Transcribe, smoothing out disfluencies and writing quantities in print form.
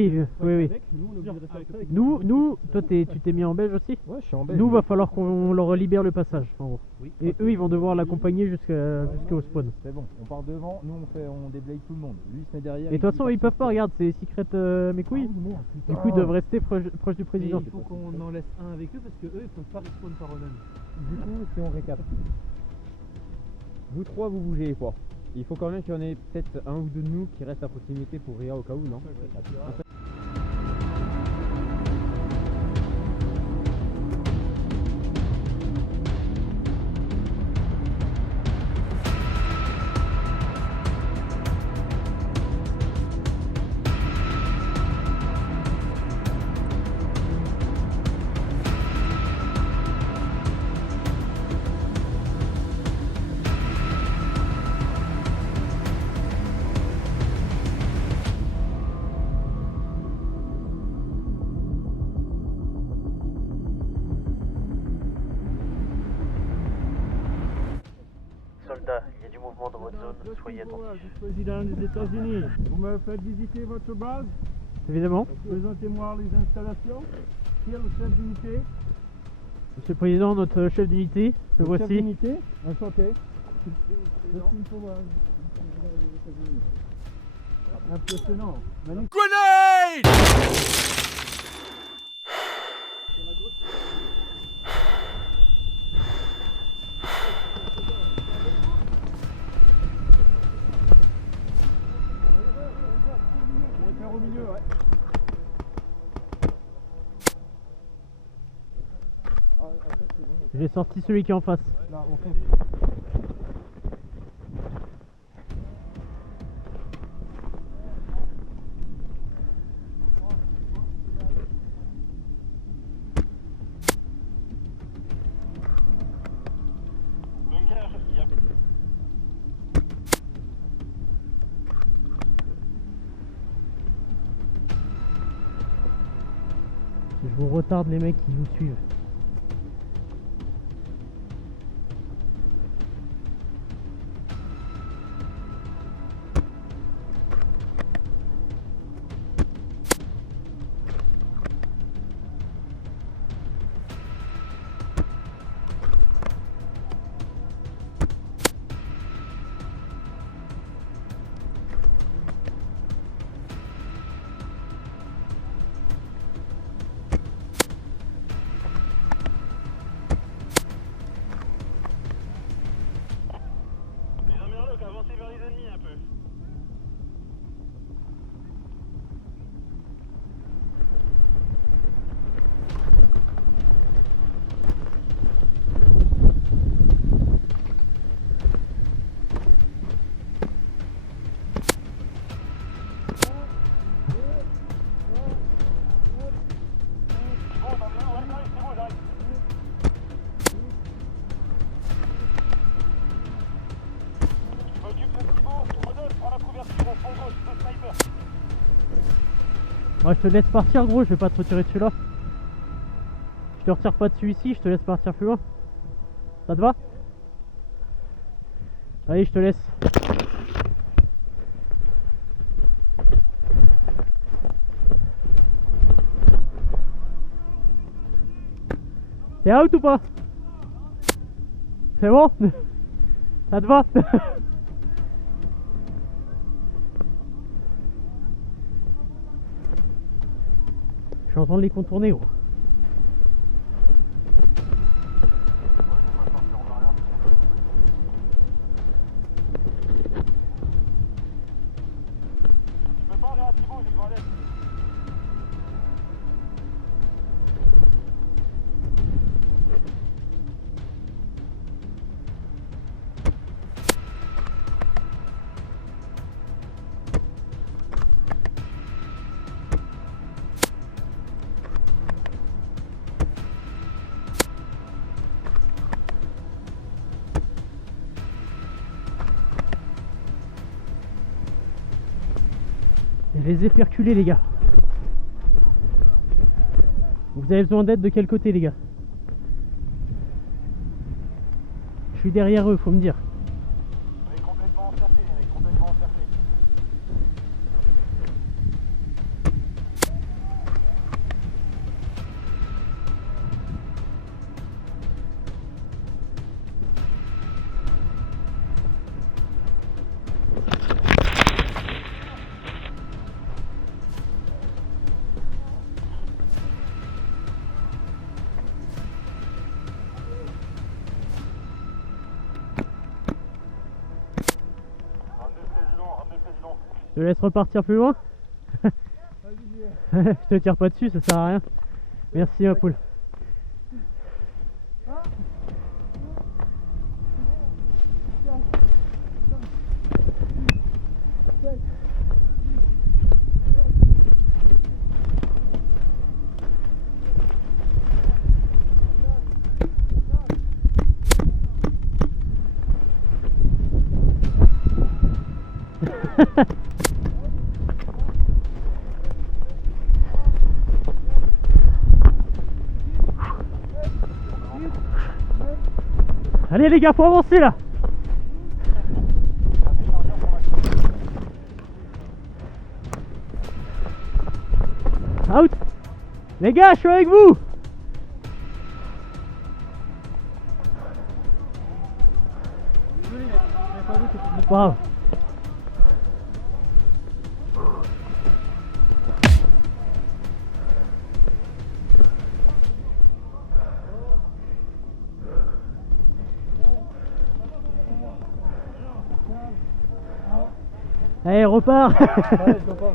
Oui, oui. Avec, nous, on est obligé de rester avec eux. Nous, toi tu t'es mis en belge aussi? Ouais, je suis en belge. Nous, va falloir qu'on leur libère le passage, en gros. Oui. Et eux, ils vont devoir l'accompagner jusqu'au spawn. C'est bon, on part devant, nous on déblaye tout le monde. Lui il se met derrière. Et de toute façon, ils peuvent pas, regarde, c'est secret mes couilles. Du coup, ils doivent rester proche du Mais président. il faut qu'on en laisse un avec eux parce que eux, ils peuvent pas respawn par eux-mêmes. Du coup, si on récap. Vous trois, vous bougez pas. Il faut quand même qu'il y en ait peut-être un ou deux de nous qui restent à proximité pour Ria au cas où, non? Soldats, il y a du mouvement dans votre zone, soyez attentifs. Président des États-Unis, vous me faites visiter votre base, Évidemment. présentez-moi les installations. Qui est le chef d'unité? Monsieur le Président, notre chef d'unité, le Chef voici. d'unité, enchanté. Impressionnant. Magnifique. Au milieu, ouais. J'ai sorti celui qui est en face. Là, au fond. Je vous retarde les mecs qui vous suivent. Moi je te laisse partir gros, je vais pas te retirer de celui-là. Je te retire pas de celui-ci, je te laisse partir plus loin. Ça te va? Allez, je te laisse. T'es out ou pas? C'est bon? Ça te va? Je suis en train de les contourner gros. Je les ai perculés les gars. Vous avez besoin d'aide de quel côté les gars? Je suis derrière eux, faut me dire. On est complètement encerclé, te laisse repartir plus loin. Je te tire pas dessus, ça sert à rien. Merci ma poule. Allez les gars, faut avancer là. Out. Les gars, je suis avec vous. Wow. Allez, repars. Ouais, je comprends.